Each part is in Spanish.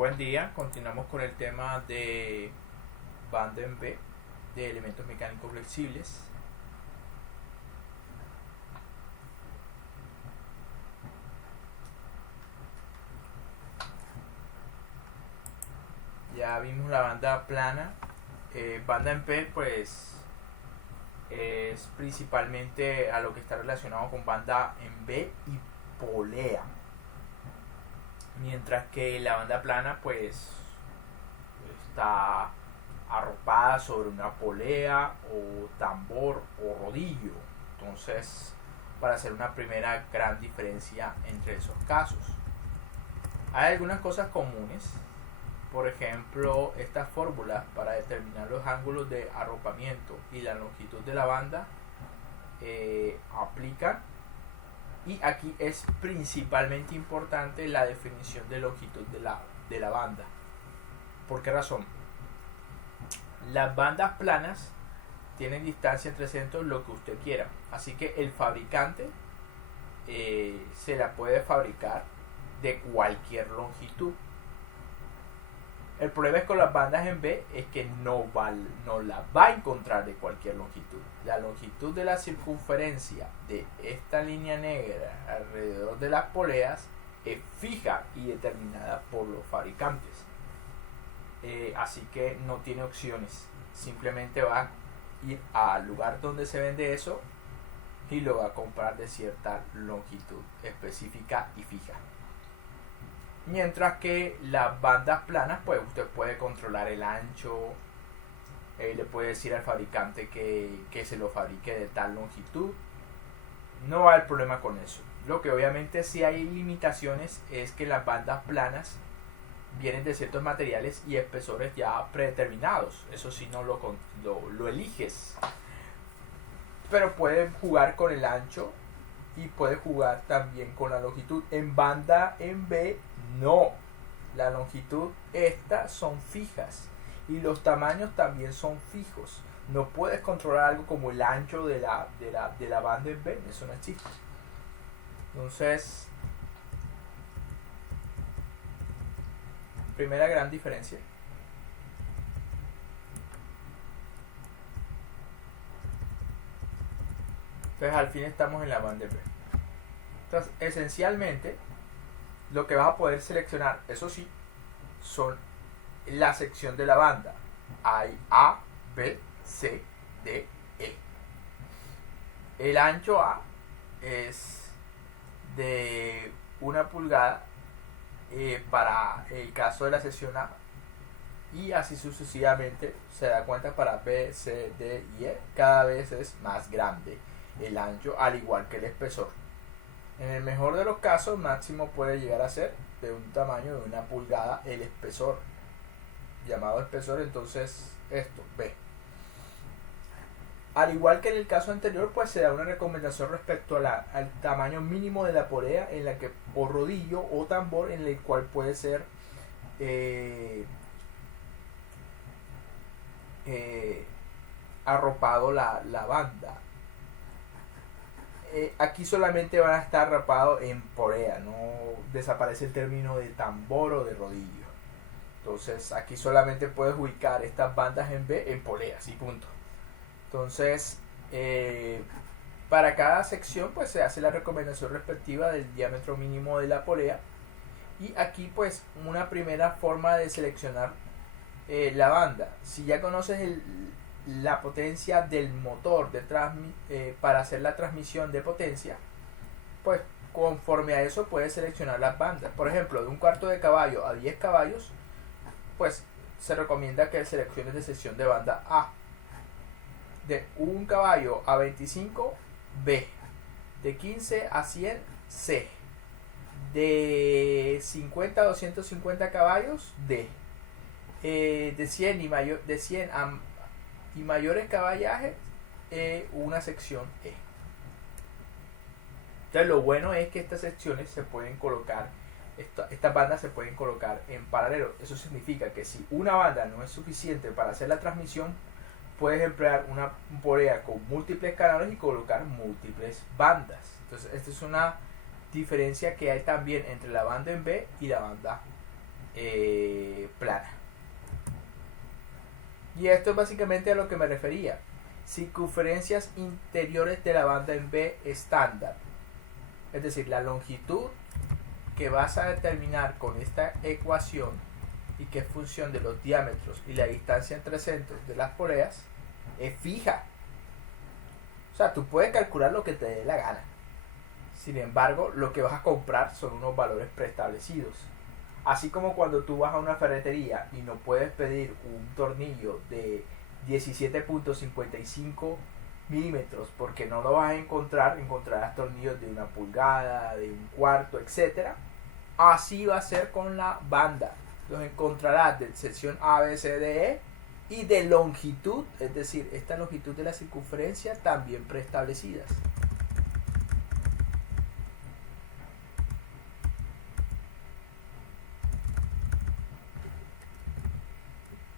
Buen día, continuamos con el tema de banda en B de elementos mecánicos flexibles. Ya vimos la banda plana. Banda en P pues es principalmente a lo que está relacionado con banda en B y polea, mientras que la banda plana pues está arropada sobre una polea o tambor o rodillo. Entonces, para hacer una primera gran diferencia entre esos casos, hay algunas cosas comunes. Por ejemplo, estas fórmulas para determinar los ángulos de arropamiento y la longitud de la banda aplican. Y aquí es principalmente importante la definición de longitud de la banda. ¿Por qué razón? Las bandas planas tienen distancia entre centros lo que usted quiera. Así que el fabricante se la puede fabricar de cualquier longitud. El problema es con las bandas en B es que no la va a encontrar de cualquier longitud. La longitud de la circunferencia de esta línea negra alrededor de las poleas es fija y determinada por los fabricantes. Así que no tiene opciones. Simplemente va a ir al lugar donde se vende eso y lo va a comprar de cierta longitud específica y fija. Mientras que las bandas planas, pues usted puede controlar el ancho, le puede decir al fabricante que se lo fabrique de tal longitud. No va a haber problema con eso. Lo que obviamente sí hay limitaciones es que las bandas planas vienen de ciertos materiales y espesores ya predeterminados. Eso sí no lo eliges. Pero puedes jugar con el ancho y puedes jugar también con la longitud. En banda en B no. La longitud estas son fijas y los tamaños también son fijos. No puedes controlar algo como el ancho de la banda en B. Eso no existe. Entonces, primera gran diferencia. Entonces al fin estamos en la banda B. Entonces esencialmente lo que vas a poder seleccionar, eso sí, son la sección de la banda. Hay A, B, C, D, E. El ancho A es de 1 pulgada para el caso de la sección A, y así sucesivamente. Se da cuenta para B, C, D y E cada vez es más grande el ancho, al igual que el espesor. En el mejor de los casos, máximo puede llegar a ser de un tamaño de 1 pulgada el espesor, llamado espesor. Entonces esto, B. Al igual que en el caso anterior, pues se da una recomendación respecto al tamaño mínimo de la polea en la que, o rodillo o tambor en el cual puede ser arropado la banda. Aquí solamente van a estar arropados en polea, no desaparece el término de tambor o de rodillo. Entonces aquí solamente puedes ubicar estas bandas en B en poleas y punto. Entonces para cada sección pues se hace la recomendación respectiva del diámetro mínimo de la polea. Y aquí pues una primera forma de seleccionar la banda. Si ya conoces la potencia del motor para hacer la transmisión de potencia, pues conforme a eso puedes seleccionar las bandas. Por ejemplo, de 1/4 de caballo a 10 caballos, pues se recomienda que selecciones de sección de banda A. De 1 caballo a 25, B. De 15 a 100, C. De 50 a 250 caballos, D. De 100 y mayores caballajes, una sección E. Entonces lo bueno es que estas secciones se pueden colocar, estas bandas se pueden colocar en paralelo. Eso significa que si una banda no es suficiente para hacer la transmisión, puedes emplear una polea con múltiples canales y colocar múltiples bandas. Entonces esta es una diferencia que hay también entre la banda en B y la banda plana. Y esto es básicamente a lo que me refería. Circunferencias interiores de la banda en B estándar. Es decir, la longitud que vas a determinar con esta ecuación y que es función de los diámetros y la distancia entre centros de las poleas es fija. O sea, tú puedes calcular lo que te dé la gana. Sin embargo, lo que vas a comprar son unos valores preestablecidos. Así como cuando tú vas a una ferretería y no puedes pedir un tornillo de 17.55 milímetros porque no lo vas a encontrar, encontrarás tornillos de 1 pulgada, de 1/4, etcétera. Así va a ser con la banda. Los encontrarás de sección A, B, C, D, E y de longitud, es decir, esta longitud de la circunferencia también preestablecidas.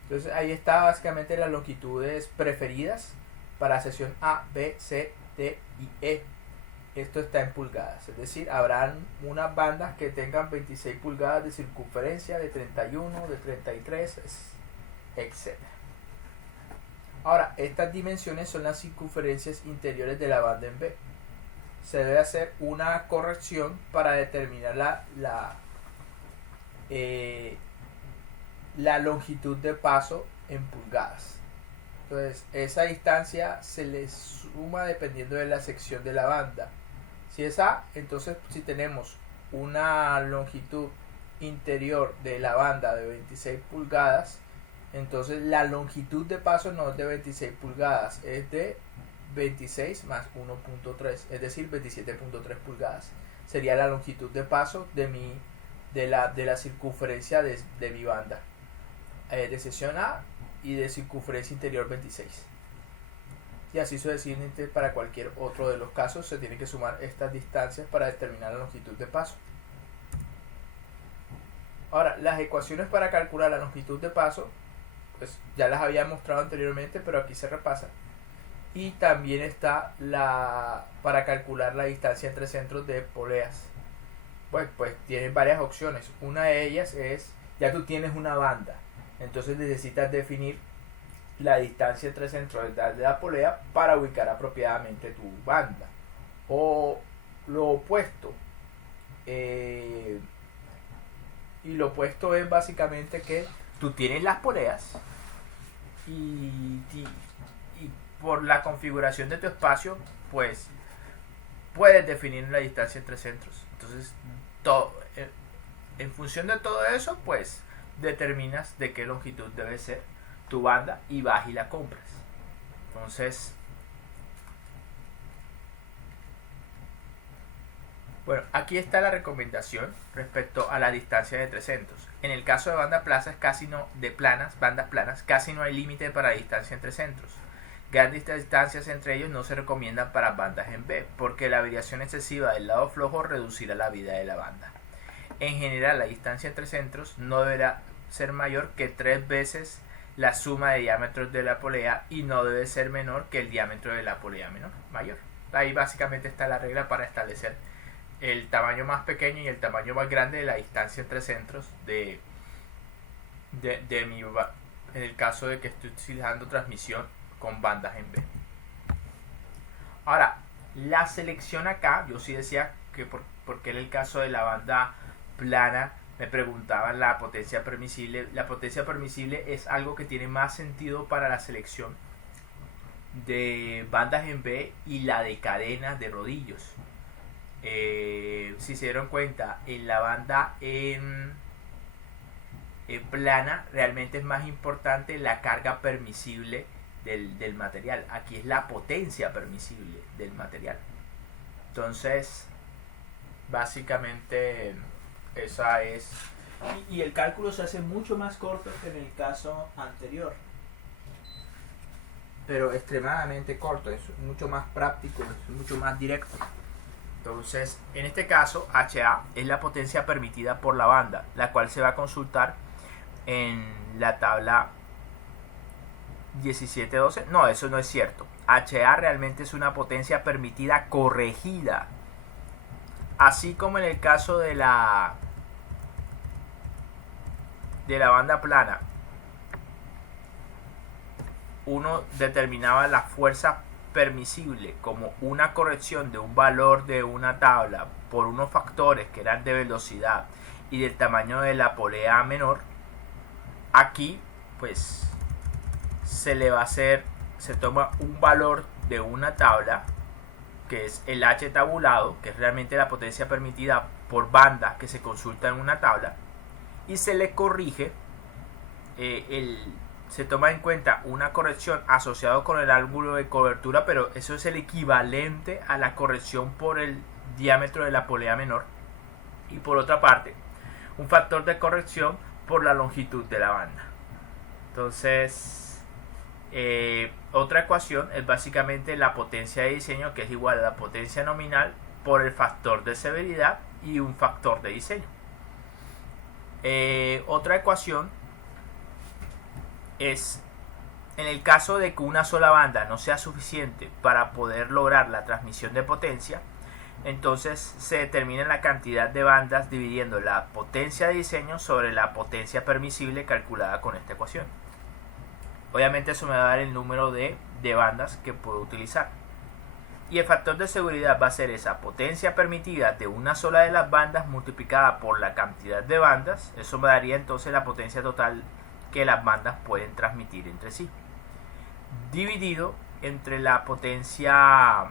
Entonces ahí está básicamente las longitudes preferidas para sección A, B, C, D y E. Esto está en pulgadas, es decir, habrán unas bandas que tengan 26 pulgadas de circunferencia, de 31, de 33, etc. Ahora, estas dimensiones son las circunferencias interiores de la banda en B. Se debe hacer una corrección para determinar la longitud de paso en pulgadas. Entonces, esa distancia se le suma dependiendo de la sección de la banda. Si es A, entonces si tenemos una longitud interior de la banda de 26 pulgadas, entonces la longitud de paso no es de 26 pulgadas, es de 26 más 1.3, es decir, 27.3 pulgadas. Sería la longitud de paso de la circunferencia de mi banda, de sección A y de circunferencia interior 26. Y así sucesivamente para cualquier otro de los casos se tiene que sumar estas distancias para determinar la longitud de paso. Ahora, las ecuaciones para calcular la longitud de paso, pues ya las había mostrado anteriormente, pero aquí se repasa. Y también está para calcular la distancia entre centros de poleas. Pues tienes varias opciones. Una de ellas es, ya tú tienes una banda, entonces necesitas definir la distancia entre centros de la polea para ubicar apropiadamente tu banda. O lo opuesto. Y lo opuesto es básicamente que tú tienes las poleas y por la configuración de tu espacio, pues puedes definir la distancia entre centros. Entonces, en función de todo eso, pues determinas de qué longitud debe ser tu banda y vas y la compras. Entonces, bueno, aquí está la recomendación respecto a la distancia entre centros. En el caso de bandas planas, casi no hay límite para la distancia entre centros. Grandes distancias entre ellos no se recomiendan para bandas en B, porque la variación excesiva del lado flojo reducirá la vida de la banda. En general, la distancia entre centros no deberá ser mayor que 3 veces la suma de diámetros de la polea y no debe ser menor que el diámetro de la polea mayor. Ahí básicamente está la regla para establecer el tamaño más pequeño y el tamaño más grande de la distancia entre centros en el caso de que estoy utilizando transmisión con bandas en B. Ahora, la selección acá, yo sí decía que porque en el caso de la banda plana me preguntaban la potencia permisible. La potencia permisible es algo que tiene más sentido para la selección de bandas en B y la de cadenas de rodillos. Si se dieron cuenta, en la banda en plana realmente es más importante la carga permisible del material. Aquí es la potencia permisible del material. Entonces, básicamente esa es, y el cálculo se hace mucho más corto que en el caso anterior, pero extremadamente corto, es mucho más práctico, es mucho más directo. Entonces, en este caso, HA es la potencia permitida por la banda, la cual se va a consultar en la tabla 1712. No, eso no es cierto. HA realmente es una potencia permitida corregida. Así como en el caso de la de la banda plana uno determinaba la fuerza permisible como una corrección de un valor de una tabla por unos factores que eran de velocidad y del tamaño de la polea menor, aquí pues se toma un valor de una tabla que es el H tabulado, que es realmente la potencia permitida por banda que se consulta en una tabla, y se le corrige se toma en cuenta una corrección asociada con el ángulo de cobertura, pero eso es el equivalente a la corrección por el diámetro de la polea menor, y por otra parte un factor de corrección por la longitud de la banda. Entonces otra ecuación es básicamente la potencia de diseño, que es igual a la potencia nominal por el factor de severidad y un factor de diseño. Otra ecuación es, en el caso de que una sola banda no sea suficiente para poder lograr la transmisión de potencia, entonces se determina la cantidad de bandas dividiendo la potencia de diseño sobre la potencia permisible calculada con esta ecuación. Obviamente eso me va a dar el número de bandas que puedo utilizar. Y el factor de seguridad va a ser esa potencia permitida de una sola de las bandas multiplicada por la cantidad de bandas. Eso me daría entonces la potencia total que las bandas pueden transmitir entre sí, dividido entre la potencia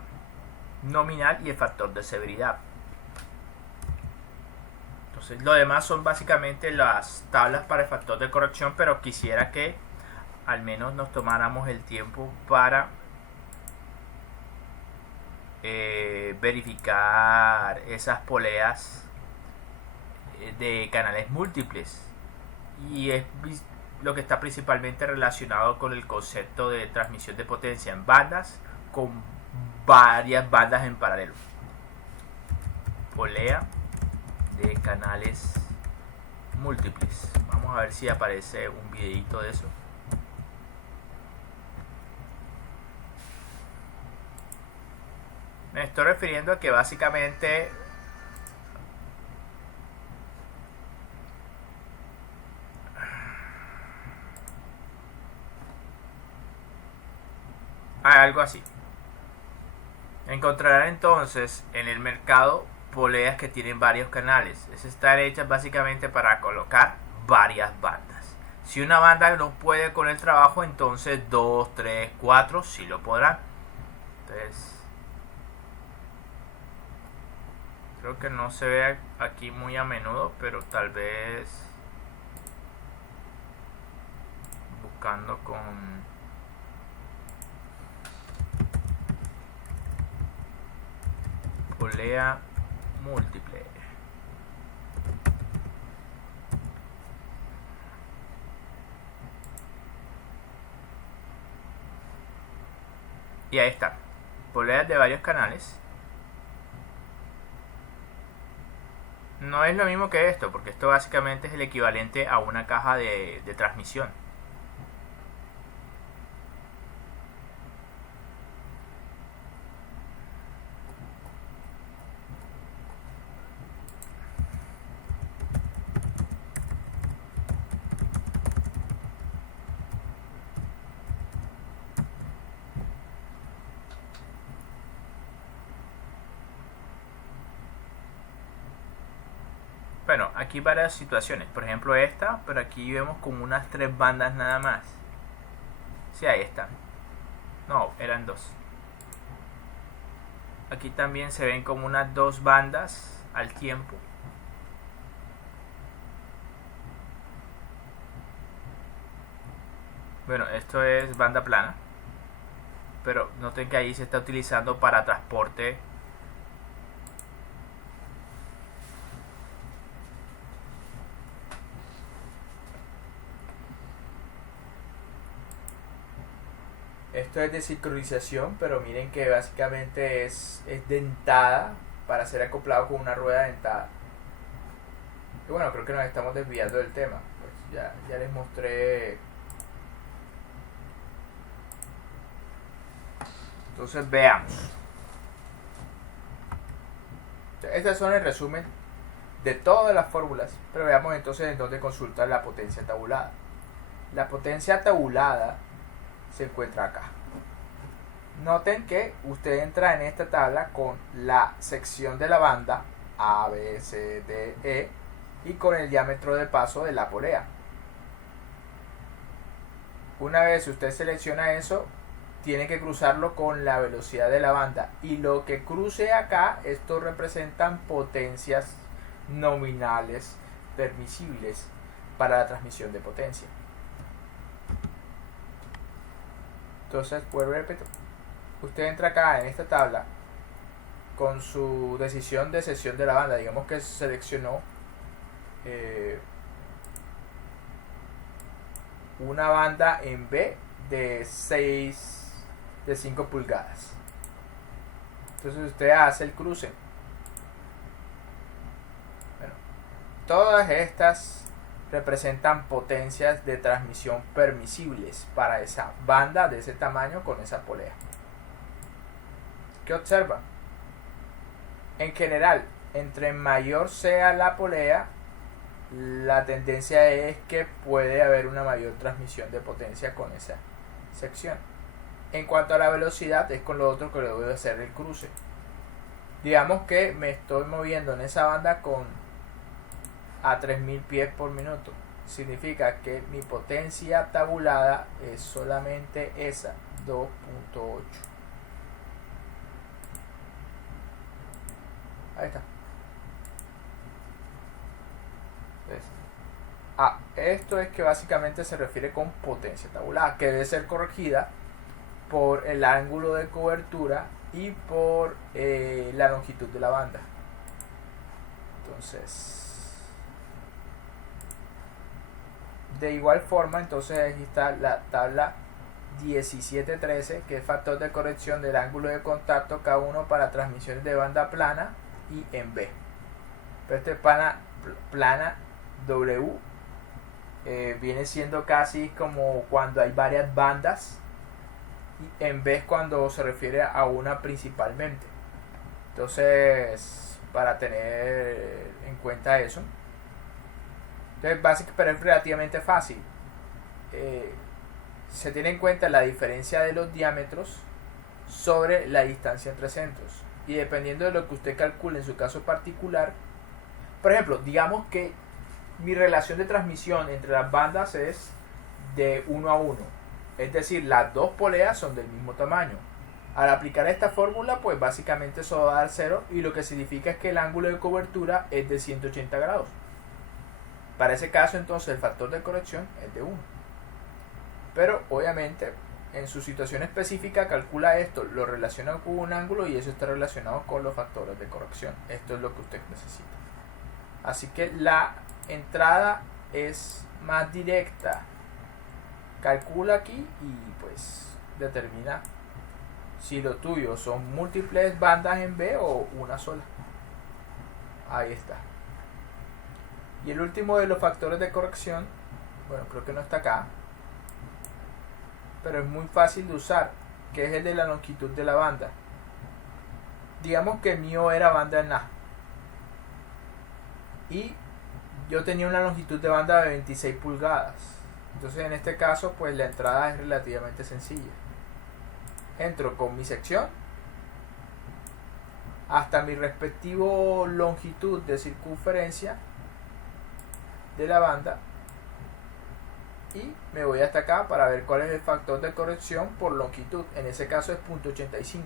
nominal y el factor de severidad. Entonces lo demás son básicamente las tablas para el factor de corrección, pero quisiera que al menos nos tomáramos el tiempo para verificar esas poleas de canales múltiples, y es lo que está principalmente relacionado con el concepto de transmisión de potencia en bandas con varias bandas en paralelo. Polea de canales múltiples. Vamos a ver si aparece un videito de eso. Me estoy refiriendo a que básicamente algo así. Encontrarán entonces en el mercado poleas que tienen varios canales. Esas están hechas básicamente para colocar varias bandas. Si una banda no puede con el trabajo, entonces 2, 3, 4 sí lo podrán. Entonces creo que no se ve aquí muy a menudo, pero tal vez buscando con polea múltiple. Y ahí está, poleas de varios canales. No es lo mismo que esto, porque esto básicamente es el equivalente a una caja de transmisión. Bueno, aquí varias situaciones. Por ejemplo esta, pero aquí vemos como unas 3 bandas nada más. Sí, ahí están. No, eran 2. Aquí también se ven como unas 2 bandas al tiempo. Bueno, esto es banda plana, pero noten que ahí se está utilizando para transporte Esto es de sincronización, pero miren que básicamente es dentada para ser acoplado con una rueda dentada. Y bueno, creo que nos estamos desviando del tema. Pues ya les mostré. Entonces veamos. Estas son el resumen de todas las fórmulas. Pero veamos entonces en dónde consulta la potencia tabulada. La potencia tabulada se encuentra acá. Noten que usted entra en esta tabla con la sección de la banda A, B, C, D, E y con el diámetro de paso de la polea. Una vez usted selecciona eso, tiene que cruzarlo con la velocidad de la banda, y lo que cruce acá, esto representan potencias nominales permisibles para la transmisión de potencia. Entonces, vuelvo a repetir, usted entra acá en esta tabla con su decisión de sección de la banda. Digamos que seleccionó una banda en B de 5 pulgadas. Entonces usted hace el cruce. Bueno, todas estas representan potencias de transmisión permisibles para esa banda de ese tamaño con esa polea. ¿Qué observa? En general, entre mayor sea la polea, la tendencia es que puede haber una mayor transmisión de potencia con esa sección. En cuanto a la velocidad, es con lo otro que le voy a hacer el cruce. Digamos que me estoy moviendo en esa banda a 3000 pies por minuto. Significa que mi potencia tabulada es solamente esa, 2.8. Ahí está. Esto es que básicamente se refiere con potencia tabulada, que debe ser corregida por el ángulo de cobertura y por la longitud de la banda. Entonces, de igual forma, entonces aquí está la tabla 1713, que es factor de corrección del ángulo de contacto K1 para transmisiones de banda plana y en B. Pero este plana W viene siendo casi como cuando hay varias bandas, y en vez cuando se refiere a una principalmente. Entonces, para tener en cuenta eso, entonces básico, pero es relativamente fácil. Se tiene en cuenta la diferencia de los diámetros sobre la distancia entre centros, y dependiendo de lo que usted calcule en su caso particular. Por ejemplo, digamos que mi relación de transmisión entre las bandas es de 1 a 1, es decir, las dos poleas son del mismo tamaño. Al aplicar esta fórmula, pues básicamente eso va a dar 0, y lo que significa es que el ángulo de cobertura es de 180 grados. Para ese caso, entonces, el factor de corrección es de 1. Pero obviamente, en su situación específica, calcula esto, lo relaciona con un ángulo, y eso está relacionado con los factores de corrección. Esto es lo que usted necesita. Así que la entrada es más directa. Calcula aquí y pues determina si lo tuyo son múltiples bandas en B o una sola. Ahí está. Y el último de los factores de corrección, bueno, creo que no está acá, pero es muy fácil de usar, que es el de la longitud de la banda. Digamos que el mío era banda en A, y yo tenía una longitud de banda de 26 pulgadas. Entonces en este caso, pues la entrada es relativamente sencilla. Entro con mi sección hasta mi respectivo longitud de circunferencia de la banda, y me voy hasta acá para ver cuál es el factor de corrección por longitud. En ese caso es 0.85.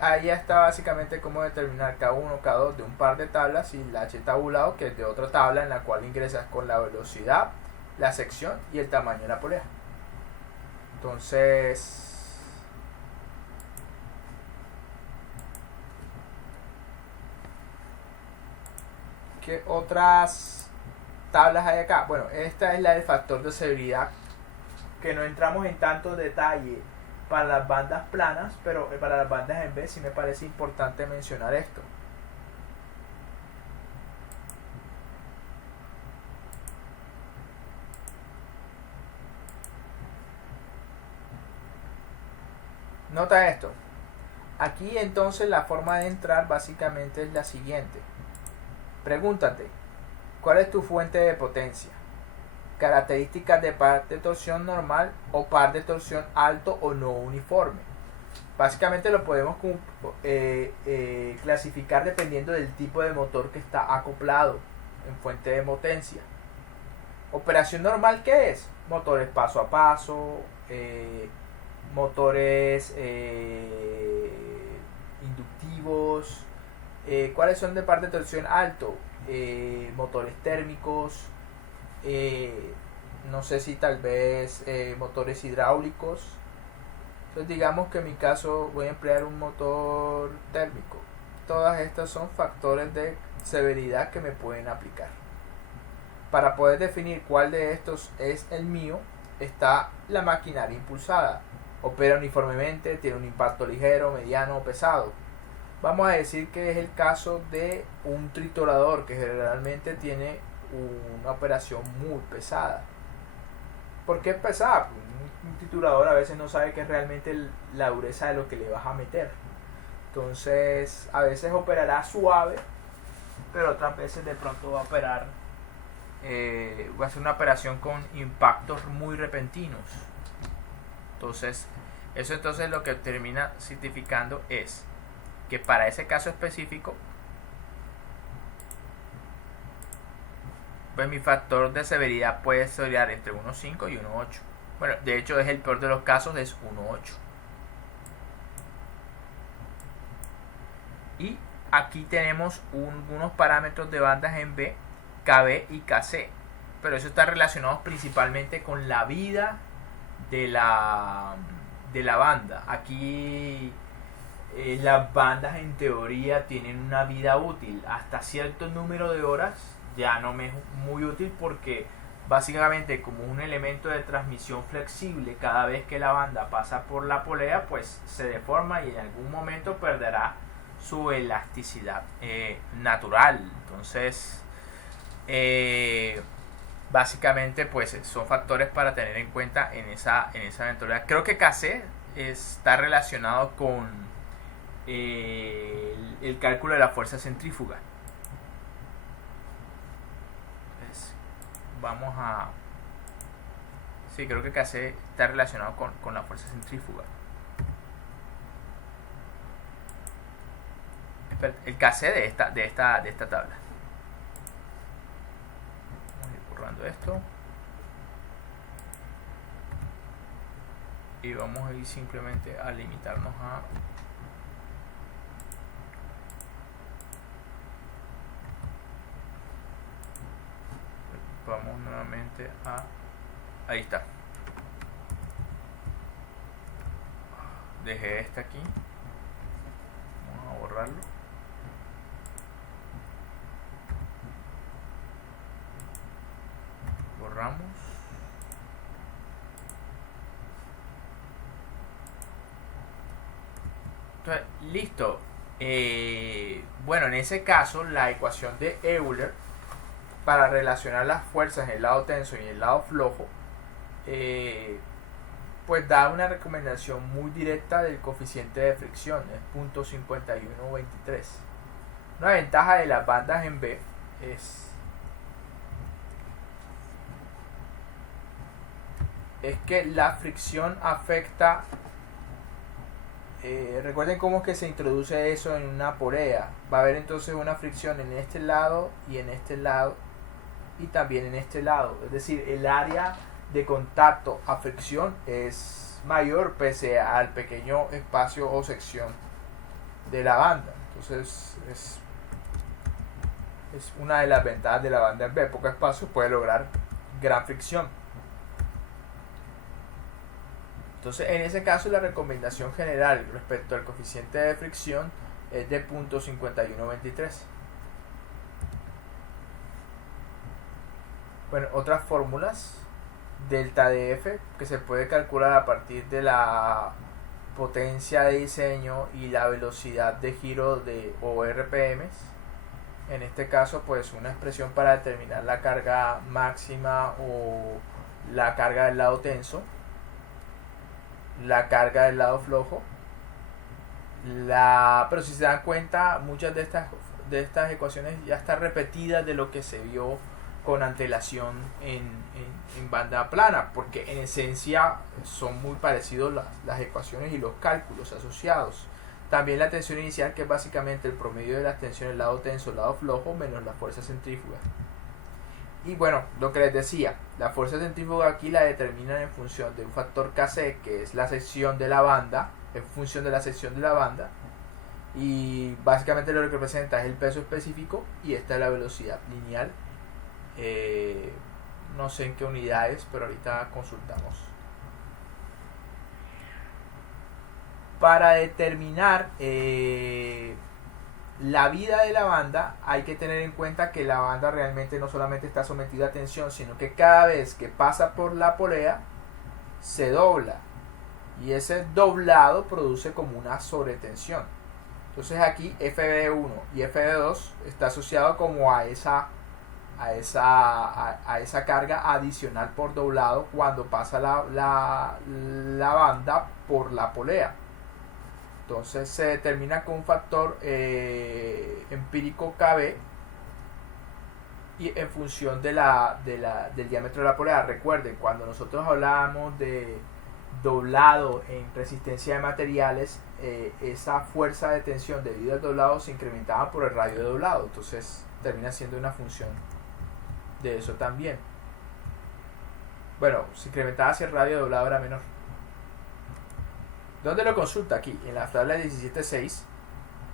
Ahí ya está básicamente cómo determinar K1, K2 de un par de tablas, y el H tabulado, que es de otra tabla en la cual ingresas con la velocidad, la sección y el tamaño de la polea. Entonces, ¿qué otras tablas hay acá? Bueno, esta es la del factor de severidad, que no entramos en tanto detalle para las bandas planas, pero para las bandas en B sí me parece importante mencionar esto. Nota esto: Aquí entonces la forma de entrar básicamente es la siguiente. Pregúntate, ¿cuál es tu fuente de potencia? Características de par de torsión normal o par de torsión alto o no uniforme. Básicamente lo podemos clasificar dependiendo del tipo de motor que está acoplado en fuente de potencia. Operación normal, ¿qué es? Motores paso a paso, motores inductivos. ¿Cuáles son de par de torsión alto? Motores térmicos, no sé si tal vez motores hidráulicos. Entonces digamos que en mi caso voy a emplear un motor térmico. Todas estas son factores de severidad que me pueden aplicar. Para poder definir cuál de estos es el mío, está la maquinaria impulsada. Opera uniformemente, tiene un impacto ligero, mediano o pesado. Vamos a decir que es el caso de un triturador que generalmente tiene una operación muy pesada. ¿Por qué es pesada? Un triturador a veces no sabe qué es realmente la dureza de lo que le vas a meter. Entonces a veces operará suave, pero otras veces de pronto va a operar, va a ser una operación con impactos muy repentinos. Entonces eso lo que termina significando es que para ese caso específico, pues mi factor de severidad puede oscilar entre 1.5 y 1.8. Bueno, de hecho es el peor de los casos, es 1.8. Y aquí tenemos unos parámetros de bandas en B, KB y KC. Pero eso está relacionado principalmente con la vida de la banda. Aquí las bandas en teoría tienen una vida útil hasta cierto número de horas. Ya no me es muy útil porque básicamente como un elemento de transmisión flexible, cada vez que la banda pasa por la polea pues se deforma y en algún momento perderá su elasticidad natural. Entonces básicamente pues son factores para tener en cuenta en esa eventualidad. Creo que KC está relacionado con el cálculo de la fuerza centrífuga. Vamos a... Sí, creo que KC está relacionado con la fuerza centrífuga. El KC de esta tabla. Vamos a ir borrando esto. Y vamos a ir simplemente a limitarnos a... Vamos nuevamente a... Ahí está. Dejé este aquí. Vamos a borrarlo. Borramos. Entonces, listo. Bueno, en ese caso, la ecuación de Euler para relacionar las fuerzas en el lado tenso y en el lado flojo, pues da una recomendación muy directa del coeficiente de fricción, es 0.5123. Una ventaja de las bandas en B es que la fricción afecta, recuerden cómo es que se introduce eso en una polea. Va a haber entonces una fricción en este lado y en este lado y también en este lado, es decir, el área de contacto a fricción es mayor pese al pequeño espacio o sección de la banda. Entonces es una de las ventajas de la banda en B, poco espacio puede lograr gran fricción. Entonces en ese caso la recomendación general respecto al coeficiente de fricción es de 0.5123. Bueno, otras fórmulas: delta de F, que se puede calcular a partir de la potencia de diseño y la velocidad de giro o RPMs. En este caso pues una expresión para determinar la carga máxima o la carga del lado tenso, la carga del lado flojo Pero si se dan cuenta, muchas de estas ecuaciones ya están repetidas de lo que se vio con antelación en banda plana, porque en esencia son muy parecidos las ecuaciones y los cálculos asociados. También la tensión inicial, que es básicamente el promedio de las tensiones lado tenso, lado flojo, menos la fuerza centrífuga. Y bueno, lo que les decía, la fuerza centrífuga aquí la determinan en función de un factor Kc, que es la sección de la banda, en función de la sección de la banda, y básicamente lo que representa es el peso específico, y esta es la velocidad lineal. No sé en qué unidades, pero ahorita consultamos. Para determinar la vida de la banda, hay que tener en cuenta que la banda realmente no solamente está sometida a tensión, sino que cada vez que pasa por la polea se dobla, y ese doblado produce como una sobretensión. Entonces aquí FB1 y FB2 está asociado como a esa carga adicional por doblado cuando pasa la banda por la polea. Entonces se determina con un factor empírico KB y en función del diámetro de la polea. Recuerden, cuando nosotros hablábamos de doblado en resistencia de materiales, esa fuerza de tensión debido al doblado se incrementaba por el radio de doblado. Entonces termina siendo una función de eso también. Bueno, se incrementaba si el radio de doblado era menor. ¿Dónde lo consulta? Aquí, en la tabla 17.6.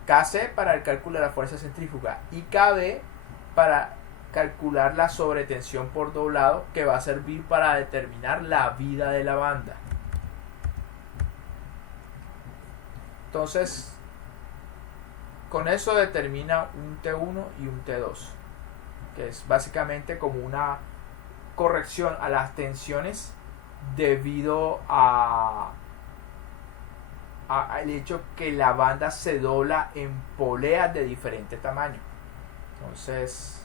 Kc para el cálculo de la fuerza centrífuga y Kb para calcular la sobretensión por doblado, que va a servir para determinar la vida de la banda. Entonces, con eso determina un T1 y un T2, que es básicamente como una corrección a las tensiones debido al hecho que la banda se dobla en poleas de diferente tamaño. Entonces,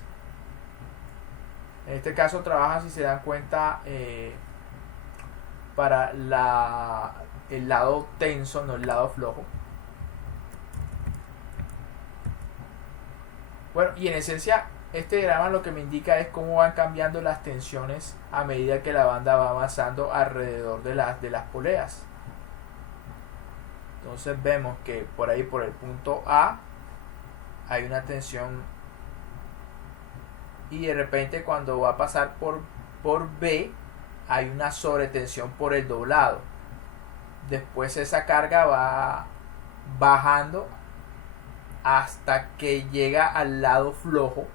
en este caso trabaja, si se dan cuenta, para el lado tenso, no el lado flojo. Bueno, y en esencia este diagrama lo que me indica es cómo van cambiando las tensiones a medida que la banda va avanzando alrededor de las poleas. Entonces vemos que por ahí, por el punto A, hay una tensión, y de repente cuando va a pasar por B hay una sobretensión por el doblado. Después esa carga va bajando hasta que llega al lado flojo,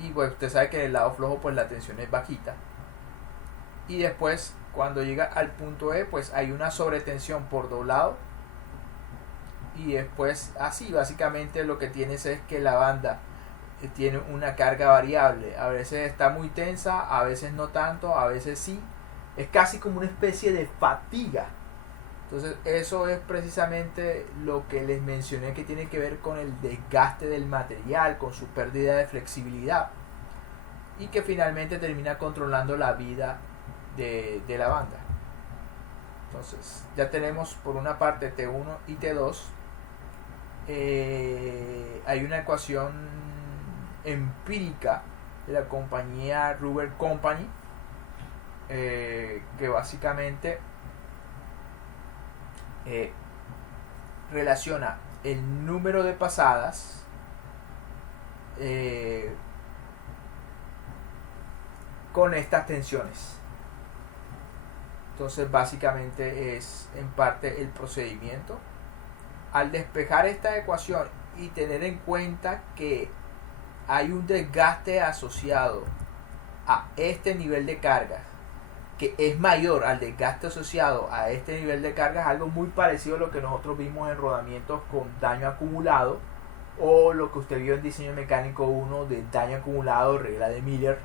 y pues usted sabe que en el lado flojo pues la tensión es bajita, y después cuando llega al punto E pues hay una sobretensión por doblado, y después así básicamente lo que tienes es que la banda tiene una carga variable, a veces está muy tensa, a veces no tanto, a veces sí, es casi como una especie de fatiga. Entonces eso es precisamente lo que les mencioné, que tiene que ver con el desgaste del material, con su pérdida de flexibilidad, y que finalmente termina controlando la vida de la banda. Entonces ya tenemos por una parte T1 y T2. Hay una ecuación empírica de la compañía Rubber Company, que básicamente relaciona el número de pasadas con estas tensiones. Entonces básicamente es en parte el procedimiento. Al despejar esta ecuación y tener en cuenta que hay un desgaste asociado a este nivel de carga, que es mayor al desgaste asociado a este nivel de carga, es algo muy parecido a lo que nosotros vimos en rodamientos con daño acumulado, o lo que usted vio en diseño mecánico 1 de daño acumulado, regla de Miller,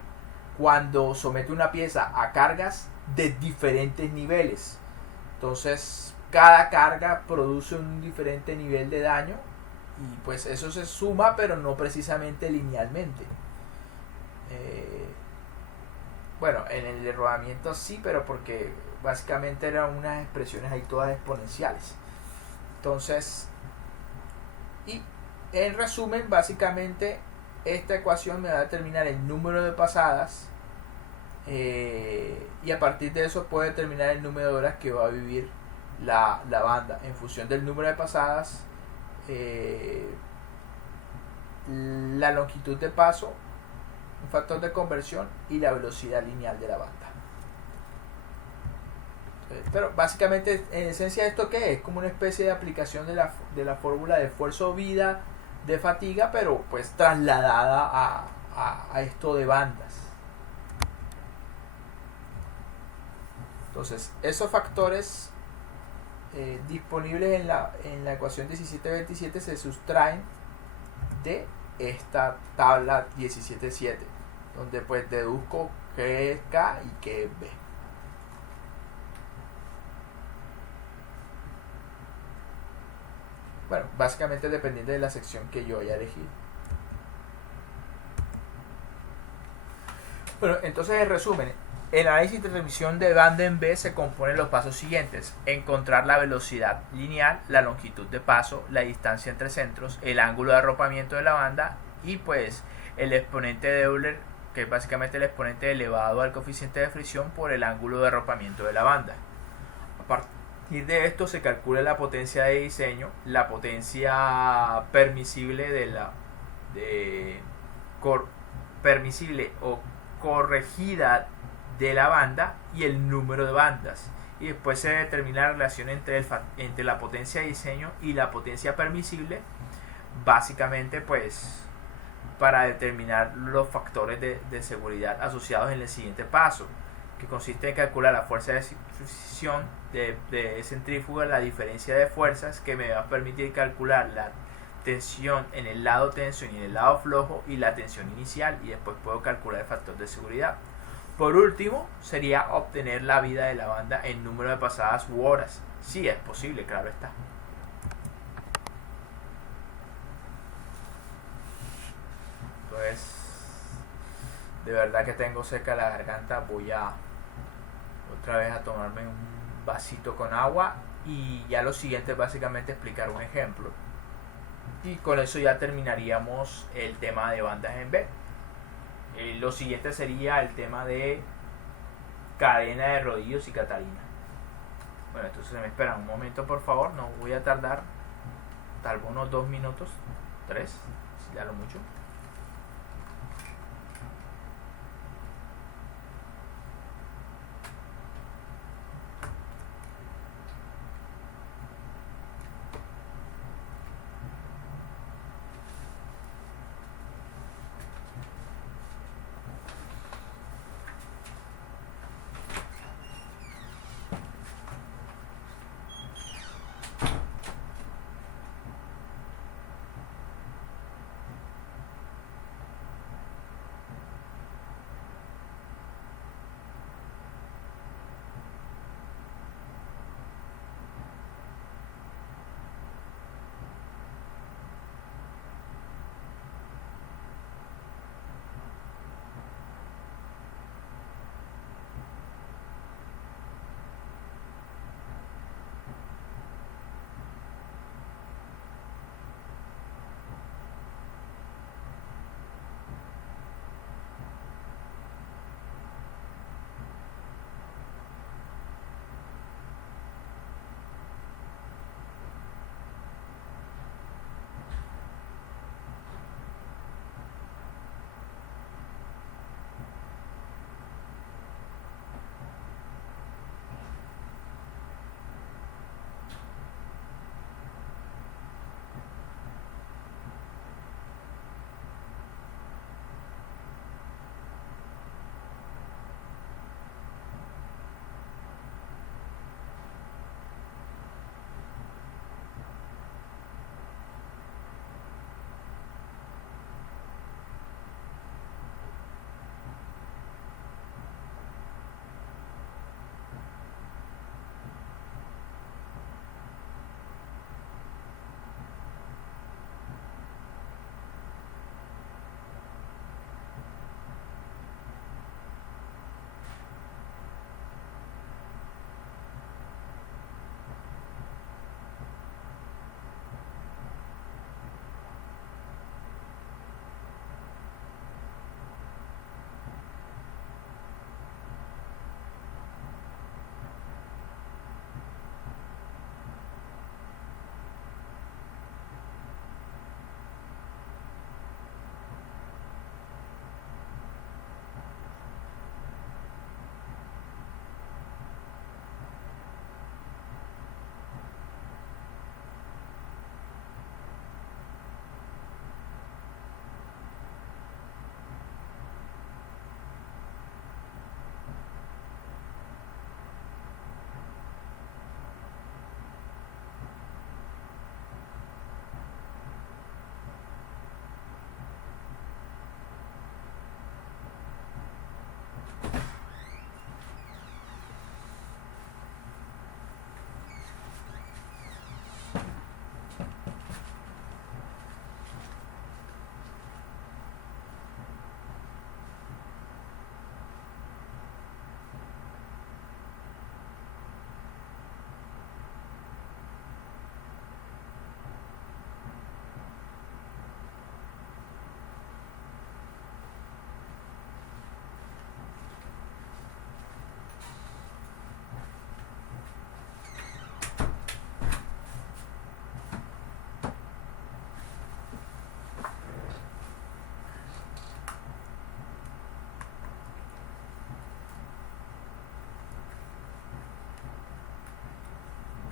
cuando somete una pieza a cargas de diferentes niveles. Entonces cada carga produce un diferente nivel de daño, y pues eso se suma, pero no precisamente linealmente. Bueno, en el de rodamiento sí, pero porque básicamente eran unas expresiones ahí todas exponenciales. Entonces, y en resumen, básicamente esta ecuación me va a determinar el número de pasadas, y a partir de eso puedo determinar el número de horas que va a vivir la banda en función del número de pasadas, la longitud de paso, un factor de conversión y la velocidad lineal de la banda. Pero básicamente, en esencia, ¿esto qué es? Como una especie de aplicación de la fórmula de esfuerzo vida de fatiga, pero pues trasladada a esto de bandas. Entonces, esos factores disponibles en la ecuación 1727 se sustraen de esta tabla 17.7, donde pues deduzco qué es K y qué es B. Bueno, básicamente dependiendo de la sección que yo haya elegido. Bueno, entonces en resumen, el análisis de transmisión de banda en B se compone de los pasos siguientes: encontrar la velocidad lineal, la longitud de paso, la distancia entre centros, el ángulo de arropamiento de la banda y pues el exponente de Euler, que es básicamente el exponente elevado al coeficiente de fricción por el ángulo de arropamiento de la banda. A partir de esto se calcula la potencia de diseño, la potencia permisible permisible o corregida de la banda y el número de bandas, y después se determina la relación entre la potencia de diseño y la potencia permisible, básicamente pues para determinar los factores de seguridad asociados en el siguiente paso, que consiste en calcular la fuerza de fricción de centrífuga, la diferencia de fuerzas que me va a permitir calcular la tensión en el lado tenso y en el lado flojo y la tensión inicial, y después puedo calcular el factor de seguridad. Por último, sería obtener la vida de la banda en número de pasadas u horas. Sí, es posible, claro está. Pues, de verdad que tengo seca la garganta. Voy a otra vez a tomarme un vasito con agua y ya lo siguiente es básicamente explicar un ejemplo. Y con eso ya terminaríamos el tema de bandas en B. Lo siguiente sería el tema de cadena de rodillos y Catalina. Bueno, entonces me esperan un momento, por favor. No voy a tardar, tal vez unos 2 minutos, 3, ya lo mucho.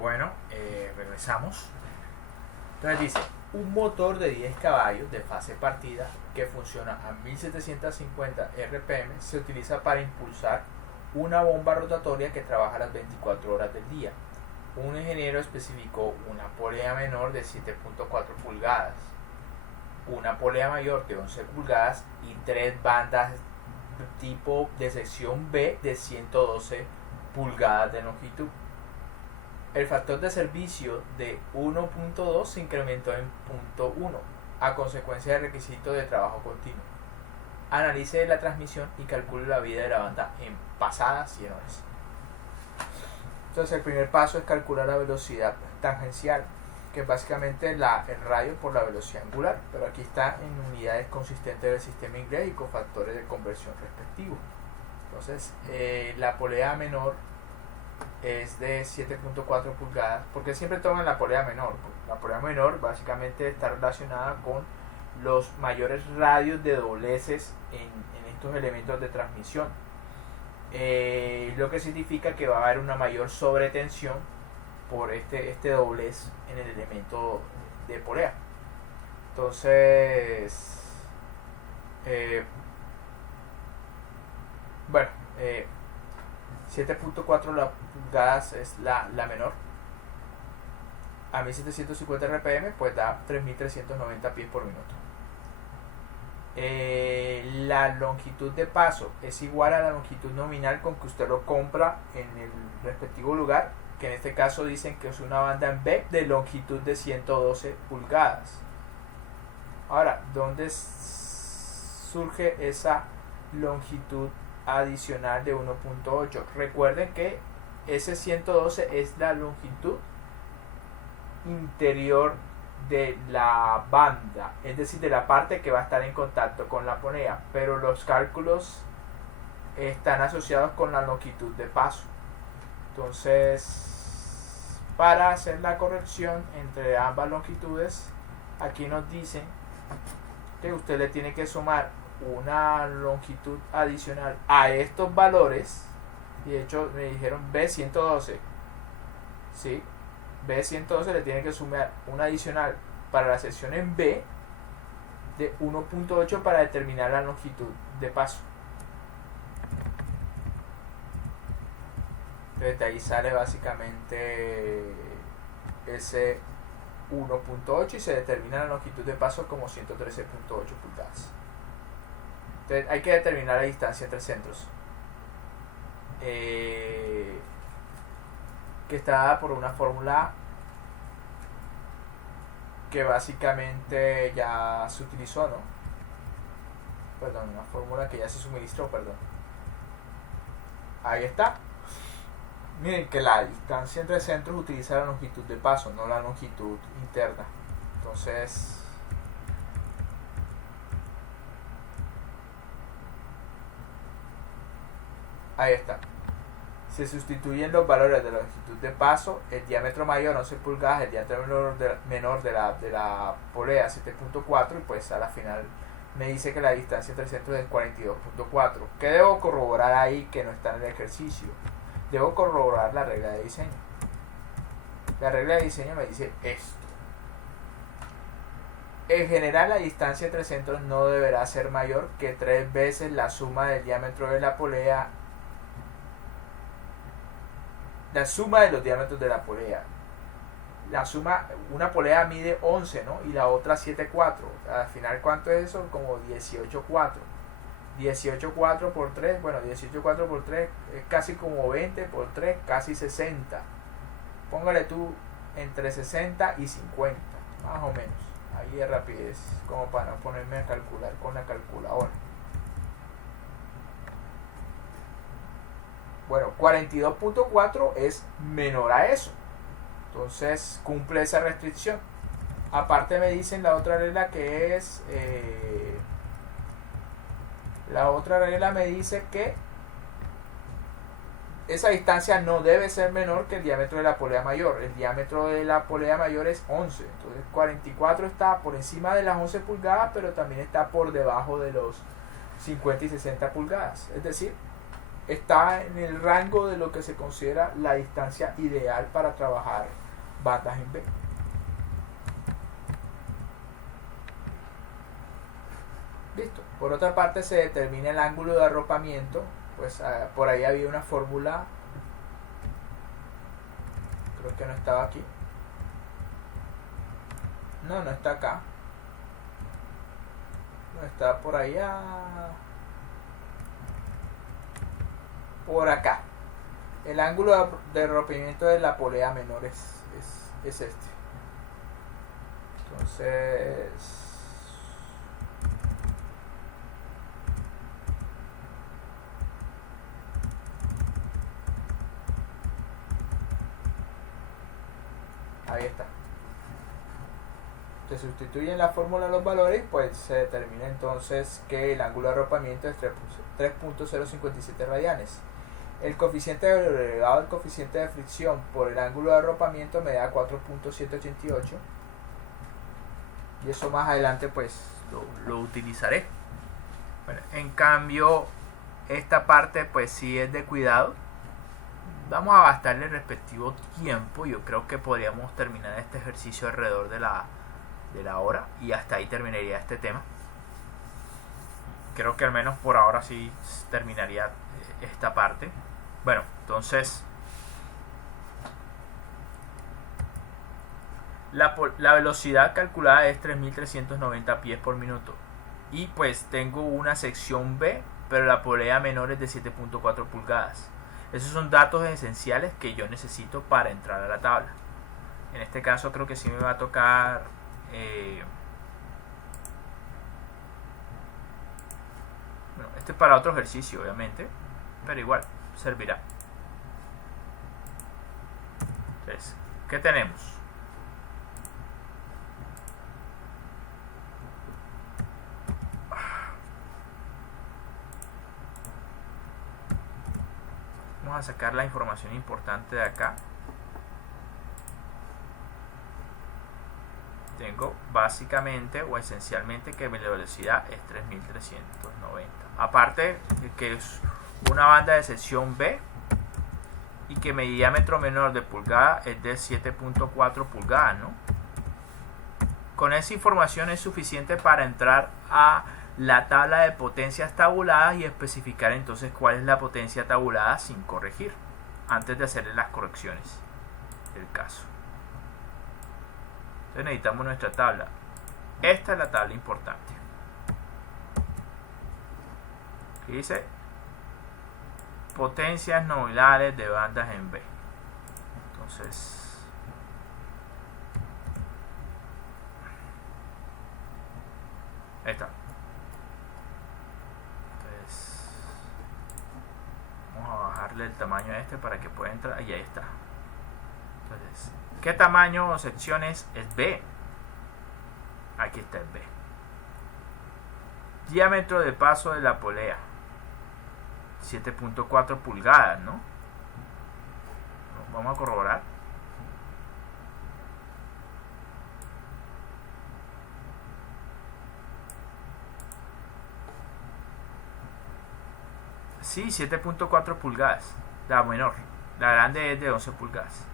Bueno, regresamos. Entonces dice, un motor de 10 caballos de fase partida que funciona a 1750 RPM se utiliza para impulsar una bomba rotatoria que trabaja las 24 horas del día. Un ingeniero especificó una polea menor de 7.4 pulgadas, una polea mayor de 11 pulgadas y 3 bandas tipo de sección B de 112 pulgadas de longitud. El factor de servicio de 1.2 se incrementó en 0.1 a consecuencia del requisito de trabajo continuo. Analice la transmisión y calcule la vida de la banda en pasadas y en horas. Entonces el primer paso es calcular la velocidad tangencial, que es básicamente el radio por la velocidad angular, pero aquí está en unidades consistentes del sistema inglés y con factores de conversión respectivos. Entonces la polea menor es de 7.4 pulgadas, porque siempre toman la polea menor. La polea menor básicamente está relacionada con los mayores radios de dobleces en estos elementos de transmisión, lo que significa que va a haber una mayor sobretensión por este doblez en el elemento de polea. Entonces bueno, 7.4 pulgadas es la menor. A 1750 RPM pues da 3390 pies por minuto. La longitud de paso es igual a la longitud nominal con que usted lo compra en el respectivo lugar, que en este caso dicen que es una banda en B de longitud de 112 pulgadas. Ahora, ¿dónde surge esa longitud adicional de 1.8? Recuerden que ese 112 es la longitud interior de la banda, es decir, de la parte que va a estar en contacto con la polea, pero los cálculos están asociados con la longitud de paso. Entonces, para hacer la corrección entre ambas longitudes, aquí nos dicen que usted le tiene que sumar una longitud adicional a estos valores, y de hecho me dijeron B112, ¿sí? B112 le tiene que sumar una adicional para la sección en B de 1.8 para determinar la longitud de paso. Entonces de ahí sale básicamente ese 1.8 y se determina la longitud de paso como 113.8 pulgadas. Entonces hay que determinar la distancia entre centros, que está dada por una fórmula que básicamente ya se utilizó, ¿no? Perdón, una fórmula que ya se suministró, perdón. Ahí está. Miren que la distancia entre centros utiliza la longitud de paso, no la longitud interna. Entonces, ahí está. Se sustituyen los valores de la longitud de paso, el diámetro mayor 11 pulgadas, el diámetro menor de la polea 7.4, y pues a la final me dice que la distancia entre centros es 42.4. ¿Qué debo corroborar ahí que no está en el ejercicio? Debo corroborar la regla de diseño. La regla de diseño me dice esto. En general, la distancia entre centros no deberá ser mayor que 3 veces la suma del diámetro de la polea, la suma de los diámetros de la polea. La suma, una polea mide 11, ¿no? Y la otra 7,4. Al final, ¿cuánto es eso? Como 18,4. 18,4 por 3, bueno, 18,4 por 3 es casi como 20 por 3, casi 60. Póngale tú entre 60 y 50, más o menos. Ahí es rapidez, como para no ponerme a calcular con la calculadora. Bueno, 42.4 es menor a eso. Entonces cumple esa restricción. Aparte me dicen la otra regla que es... la otra regla me dice que esa distancia no debe ser menor que el diámetro de la polea mayor. El diámetro de la polea mayor es 11. Entonces 44 está por encima de las 11 pulgadas, pero también está por debajo de los 50 y 60 pulgadas. Es decir, está en el rango de lo que se considera la distancia ideal para trabajar bandas en B. Listo. Por otra parte se determina el ángulo de arropamiento, pues por ahí había una fórmula, creo que no estaba aquí, no está acá, no está por allá, por acá. El ángulo de arropamiento de la polea menor es este. Entonces ahí está. Se sustituyen la fórmula de los valores, pues se determina entonces que el ángulo de arropamiento es 3.057 radianes. El coeficiente elevado del coeficiente de fricción por el ángulo de arropamiento me da 4.788, y eso más adelante pues lo utilizaré. Bueno, en cambio esta parte pues sí es de cuidado. Vamos a gastarle el respectivo tiempo. Yo creo que podríamos terminar este ejercicio alrededor de la hora, y hasta ahí terminaría este tema. Creo que al menos por ahora sí terminaría esta parte. Bueno, entonces la velocidad calculada es 3.390 pies por minuto, y pues tengo una sección B, pero la polea menor es de 7.4 pulgadas. Esos son datos esenciales que yo necesito para entrar a la tabla. En este caso creo que sí me va a tocar bueno, este es para otro ejercicio obviamente, pero igual servirá. Entonces, ¿qué tenemos? Vamos a sacar la información importante de acá. Tengo básicamente o esencialmente que mi velocidad es 3.390. Aparte de que es una banda de sección B y que mi diámetro menor de pulgada es de 7.4 pulgadas, ¿no? Con esa información es suficiente para entrar a la tabla de potencias tabuladas y especificar entonces cuál es la potencia tabulada sin corregir, antes de hacerle las correcciones del caso. Entonces necesitamos nuestra tabla. Esta es la tabla importante. Aquí dice potencias nominales de bandas en B. Entonces ahí está. Entonces vamos a bajarle el tamaño a este para que pueda entrar. Y ahí está. Entonces, ¿qué tamaño o secciones es B? Aquí está el B. Diámetro de paso de la polea 7.4 pulgadas, ¿no? Vamos a corroborar. Sí, 7.4 pulgadas. La menor. La grande es de 11 pulgadas.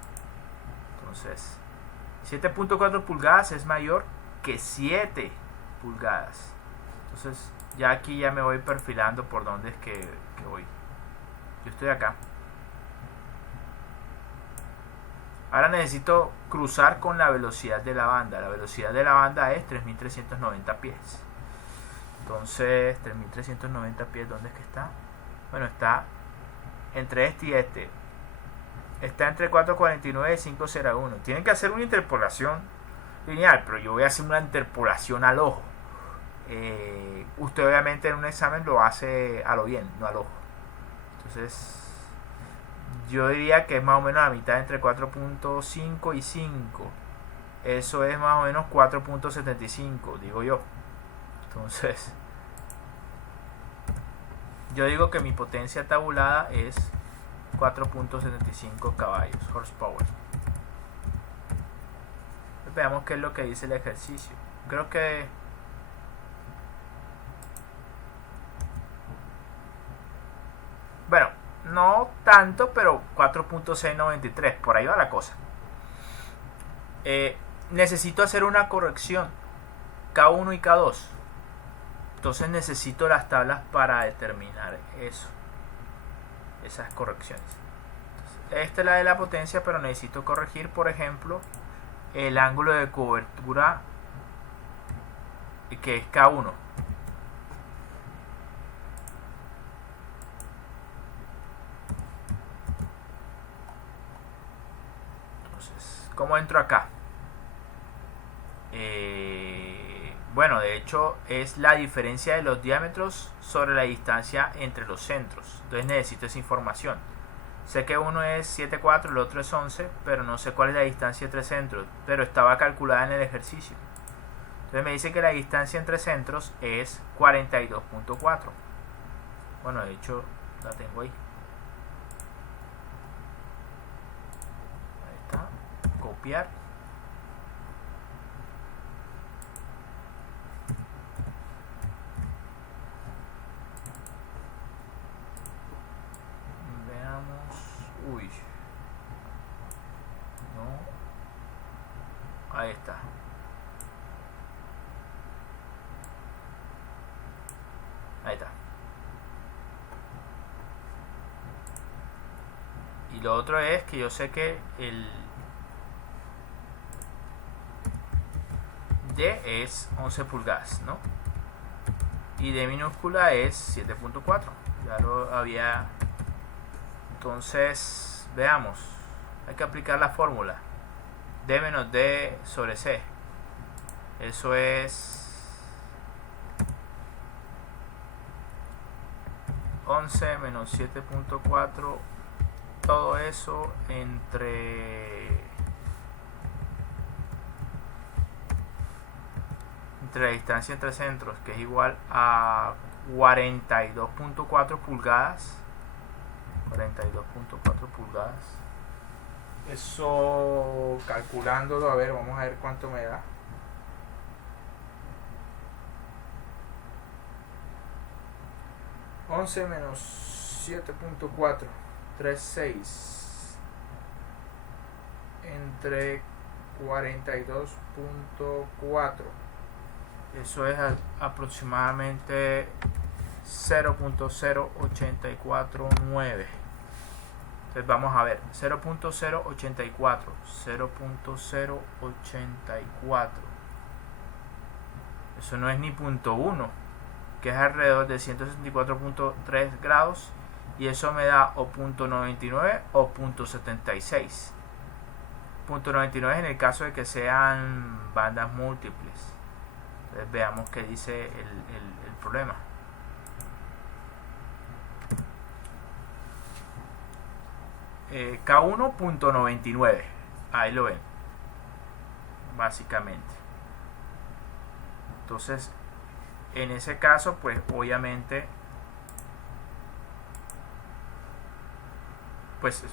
Entonces, 7.4 pulgadas es mayor que 7 pulgadas. Entonces, ya aquí ya me voy perfilando por dónde es que voy. Yo estoy acá. Ahora necesito cruzar con la velocidad de la banda. La velocidad de la banda es 3.390 pies. Entonces, 3.390 pies, ¿dónde es que está? Bueno, está entre este y este. Está entre 449 y 501. Tienen que hacer una interpolación lineal, pero yo voy a hacer una interpolación al ojo. Usted obviamente en un examen lo hace a lo bien, no al ojo. Entonces yo diría que es más o menos la mitad entre 4.5 y 5. Eso es más o menos 4.75, digo yo. Entonces yo digo que mi potencia tabulada es 4.75 caballos, horsepower. Veamos qué es lo que dice el ejercicio. Creo que bueno, tanto, pero 4.693, por ahí va la cosa. Necesito hacer una corrección, K1 y K2. Entonces necesito las tablas para determinar eso, esas correcciones. Entonces, esta es la de la potencia, pero necesito corregir, por ejemplo, el ángulo de cobertura, que es K1. Entonces, ¿cómo entro acá? Bueno, de hecho es la diferencia de los diámetros sobre la distancia entre los centros. Entonces necesito esa información. Sé que uno es 7,4, el otro es 11, pero no sé cuál es la distancia entre centros, pero estaba calculada en el ejercicio. Entonces me dice que la distancia entre centros es 42.4. Bueno, de hecho la tengo ahí. Ahí está. Copiar. Uy, no, ahí está. Ahí está. Y lo otro es que yo sé que el D es 11 pulgadas, ¿no? Y D minúscula es 7.4. Ya lo había. Entonces, veamos. Hay que aplicar la fórmula. D menos D sobre C. Eso es 11 menos 7.4. Todo eso entre la distancia entre centros, que es igual a 42.4 pulgadas. 42.4 pulgadas. Eso calculándolo, a ver, vamos a ver cuánto me da. (11 menos 7.4) 3,6 entre 42.4. Eso es aproximadamente 0.0849. Entonces vamos a ver, 0.084, 0.084. Eso no es ni punto 1, que es alrededor de 164.3 grados, y eso me da o punto 99 o punto 76. Punto 99 en el caso de que sean bandas múltiples. Entonces veamos qué dice el problema. K1.99, ahí lo ven, básicamente. Entonces, en ese caso, pues obviamente, pues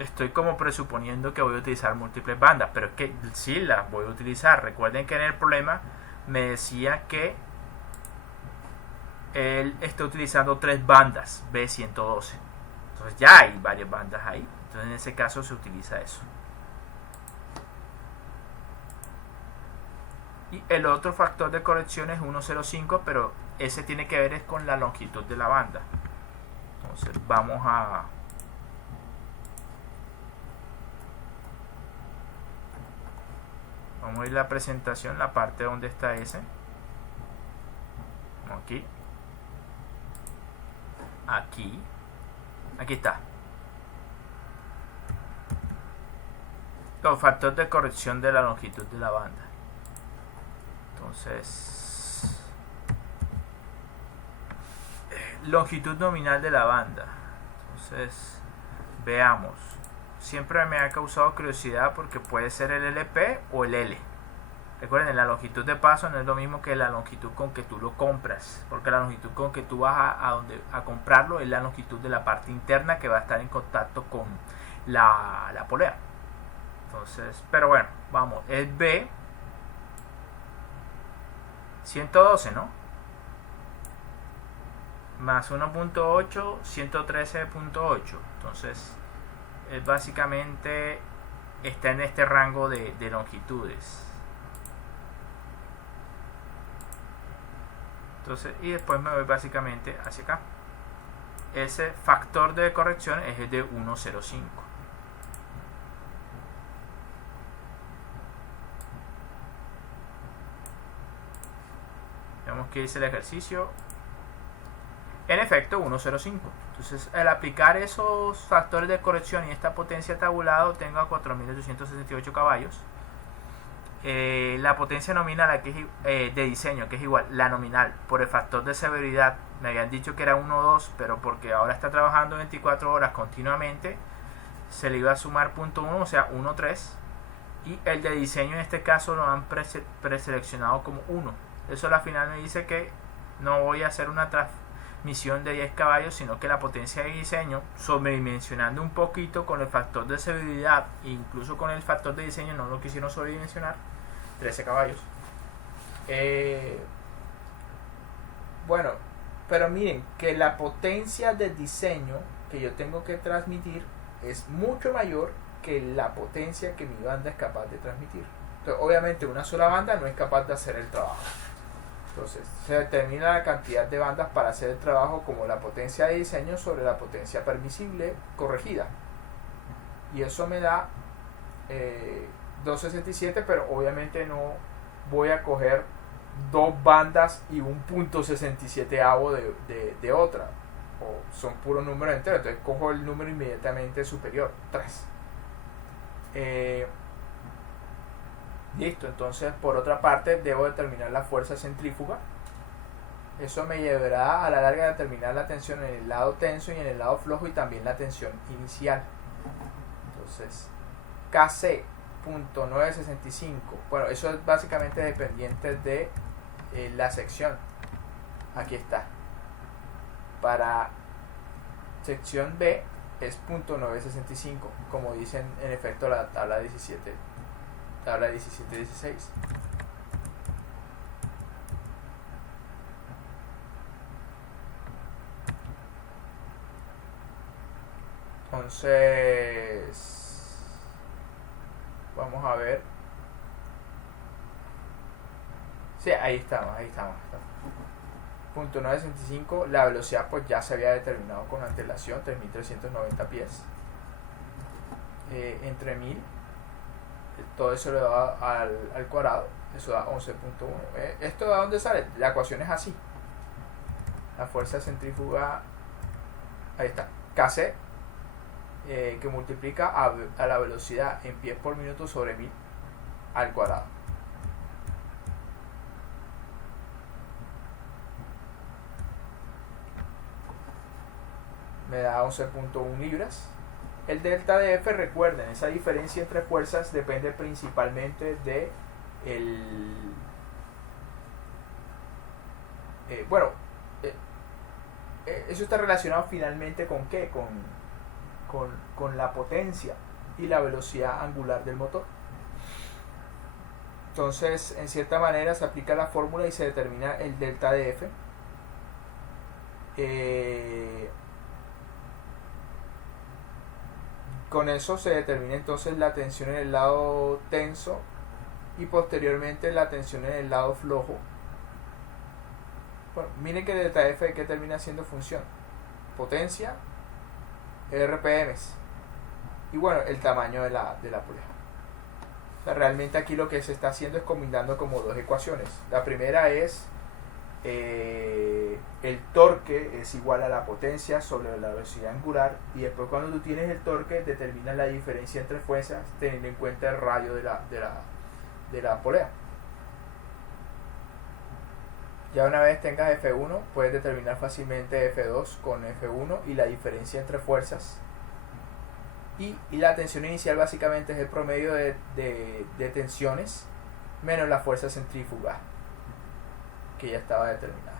estoy como presuponiendo que voy a utilizar múltiples bandas, pero es que sí las voy a utilizar. Recuerden que en el problema me decía que él está utilizando 3 bandas B112. Entonces ya hay varias bandas ahí. Entonces en ese caso se utiliza eso. Y el otro factor de corrección es 1,05, pero ese tiene que ver es con la longitud de la banda. Entonces vamos a ir a la presentación, la parte donde está ese. Aquí está. Los factores de corrección de la longitud de la banda. Entonces, longitud nominal de la banda. Entonces, veamos. Siempre me ha causado curiosidad porque puede ser el LP o el L. Recuerden, la longitud de paso no es lo mismo que la longitud con que tú lo compras, porque la longitud con que tú vas a comprarlo es la longitud de la parte interna que va a estar en contacto con la polea. Entonces, pero bueno, vamos, es B 112, ¿no? más 1.8, 113.8. Entonces, básicamente está en este rango de longitudes. Entonces, y después me voy básicamente hacia acá. Ese factor de corrección es el de 1.05. Vemos que hice el ejercicio. En efecto, 1.05. Entonces, al aplicar esos factores de corrección y esta potencia tabulada, tengo a 4.868 caballos. La potencia nominal aquí de diseño, que es igual, la nominal, por el factor de severidad, me habían dicho que era 1.2, pero porque ahora está trabajando 24 horas continuamente, se le iba a sumar 0.1, o sea 1.3, y el de diseño en este caso lo han preseleccionado como 1. Eso al final me dice que no voy a hacer una transmisión de 10 caballos, sino que la potencia de diseño, sobredimensionando un poquito con el factor de severidad, incluso con el factor de diseño no lo quisieron sobredimensionar, 13 caballos. Bueno, pero miren que la potencia de diseño que yo tengo que transmitir es mucho mayor que la potencia que mi banda es capaz de transmitir. Entonces, obviamente una sola banda no es capaz de hacer el trabajo. Entonces se determina la cantidad de bandas para hacer el trabajo como la potencia de diseño sobre la potencia permisible corregida. Y eso me da 2.67, pero obviamente no voy a coger dos bandas y un punto 67avo de otra. O son puros números enteros. Entonces cojo el número inmediatamente superior, 3. Listo, entonces por otra parte debo determinar la fuerza centrífuga. Eso me llevará a la larga a determinar la tensión en el lado tenso y en el lado flojo y también la tensión inicial. Entonces KC.965, bueno, eso es básicamente dependiente de la sección. Aquí está. Para sección B es .965, como dicen en efecto la tabla 17. Tabla 17-16. Entonces, vamos a ver. Sí, ahí estamos. Punto 965, la velocidad pues ya se había determinado con antelación, 3.390 pies. Entre 1000. Todo eso le da al cuadrado, eso da 11.1. ¿Esto de dónde sale? La ecuación es así. La fuerza centrífuga, ahí está, Kc, que multiplica a la velocidad en pies por minuto sobre 1000 al cuadrado. Me da 11.1 libras. El delta de F, recuerden, esa diferencia entre fuerzas depende principalmente de eso está relacionado finalmente con ¿qué? Con la potencia y la velocidad angular del motor. Entonces, en cierta manera se aplica la fórmula y se determina el delta de F. Con eso se determina entonces la tensión en el lado tenso y posteriormente la tensión en el lado flojo. Bueno, miren que delta F que termina siendo función potencia, RPMs y bueno, el tamaño de la polea. O sea, realmente aquí lo que se está haciendo es combinando como dos ecuaciones. La primera es el torque es igual a la potencia sobre la velocidad angular, y después cuando tú tienes el torque determinas la diferencia entre fuerzas teniendo en cuenta el radio de la polea. Ya una vez tengas F1 puedes determinar fácilmente F2 con F1 y la diferencia entre fuerzas, y la tensión inicial básicamente es el promedio de tensiones menos la fuerza centrífuga que ya estaba determinada,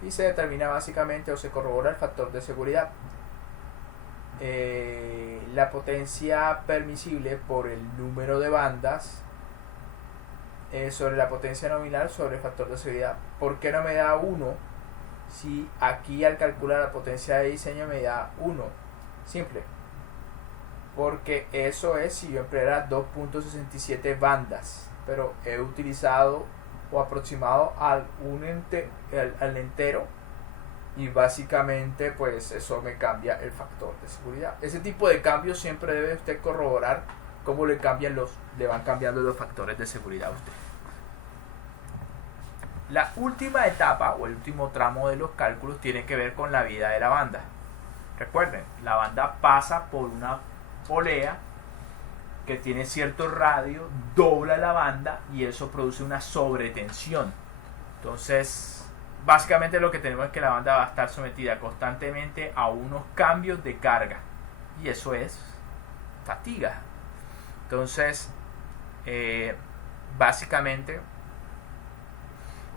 y se determina básicamente o se corrobora el factor de seguridad, la potencia permisible por el número de bandas sobre la potencia nominal sobre el factor de seguridad. ¿Por qué no me da 1 si aquí al calcular la potencia de diseño me da 1? Simple, porque eso es si yo empleara 2.67 bandas, pero he utilizado o aproximado al entero, y básicamente pues eso me cambia el factor de seguridad. Ese tipo de cambios siempre debe usted corroborar cómo le van cambiando los factores de seguridad a usted. La última etapa o el último tramo de los cálculos tiene que ver con la vida de la banda. Recuerden, la banda pasa por una polea que tiene cierto radio, dobla la banda y eso produce una sobretensión. Entonces, básicamente lo que tenemos es que la banda va a estar sometida constantemente a unos cambios de carga y eso es fatiga. Entonces, básicamente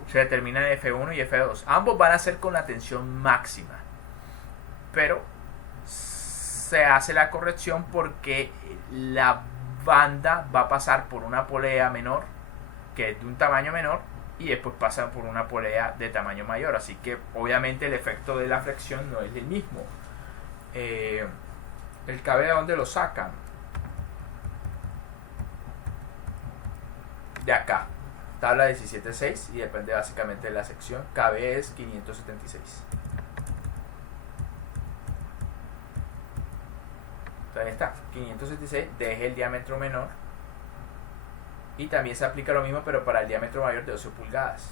se determinan F1 y F2. Ambos van a ser con la tensión máxima, pero se hace la corrección porque la banda va a pasar por una polea menor, que es de un tamaño menor, y después pasa por una polea de tamaño mayor. Así que obviamente el efecto de la flexión no es el mismo. El KB, ¿de dónde lo sacan? De acá, tabla 17.6, y depende básicamente de la sección. KB es 576. Entonces ahí está, 576, deje el diámetro menor, y también se aplica lo mismo pero para el diámetro mayor de 12 pulgadas.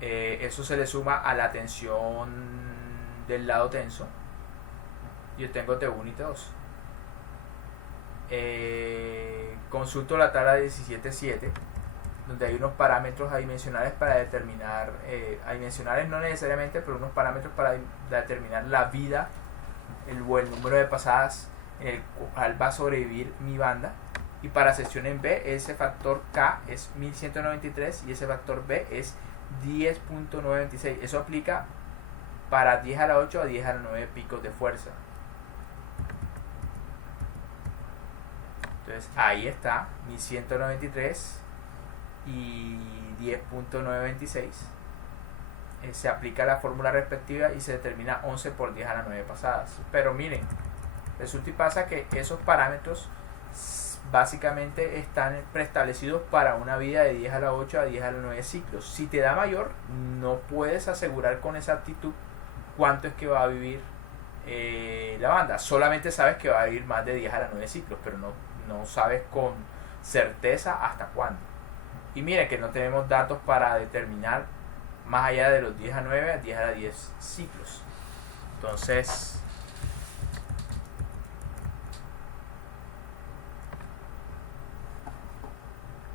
Eso se le suma a la tensión del lado tenso. Yo tengo T1 y T2. Consulto la tabla 17.7, donde hay unos parámetros adimensionales para determinar, adimensionales no necesariamente, pero unos parámetros para determinar la vida, el número de pasadas en el cual va a sobrevivir mi banda. Y para sección en B, ese factor K es 1193 y ese factor B es 10.926. Eso aplica para 10 a la 8 a 10 a la 9 picos de fuerza. Entonces ahí está 1193 y 10.926. Se aplica la fórmula respectiva y se determina 11 por 10 a la 9 pasadas. Pero miren, resulta y pasa que esos parámetros básicamente están preestablecidos para una vida de 10 a la 8 a 10 a la 9 ciclos. Si te da mayor, no puedes asegurar con exactitud cuánto es que va a vivir la banda. Solamente sabes que va a vivir más de 10 a la 9 ciclos, pero no sabes con certeza hasta cuándo. Y miren que no tenemos datos para determinar más allá de los 10 a 9 a 10 a la 10 ciclos. Entonces,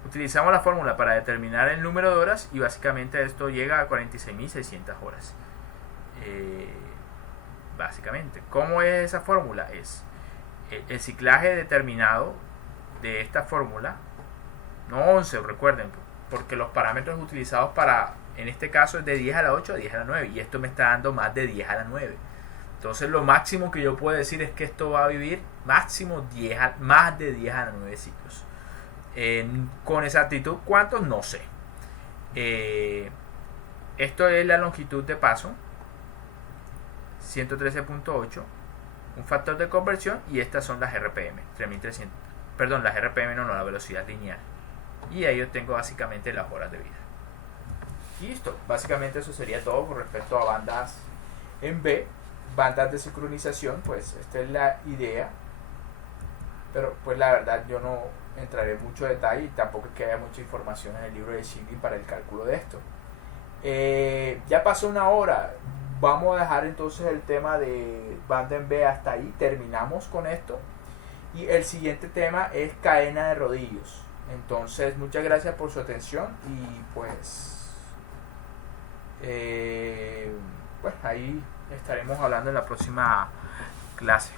utilizamos la fórmula para determinar el número de horas y básicamente esto llega a 46.600 horas. Básicamente, ¿cómo es esa fórmula? Es el ciclaje determinado de esta fórmula, no 11, recuerden, porque los parámetros utilizados para, en este caso, es de 10 a la 8 a 10 a la 9 y esto me está dando más de 10 a la 9. Entonces lo máximo que yo puedo decir es que esto va a vivir máximo más de 10 a la 9 ciclos. Con exactitud cuántos no sé. Esto es la longitud de paso 113.8, un factor de conversión, y estas son las RPM 3300, perdón, las RPM no, la velocidad lineal, y ahí yo tengo básicamente las horas de vida. Listo, básicamente eso sería todo con respecto a bandas en B. Bandas de sincronización, pues esta es la idea, pero pues la verdad yo no entraré en mucho detalle y tampoco es que haya mucha información en el libro de Shingley para el cálculo de esto. Ya pasó una hora, vamos a dejar entonces el tema de banda en B hasta ahí, terminamos con esto y el siguiente tema es cadena de rodillos. Entonces muchas gracias por su atención y pues ahí estaremos hablando en la próxima clase.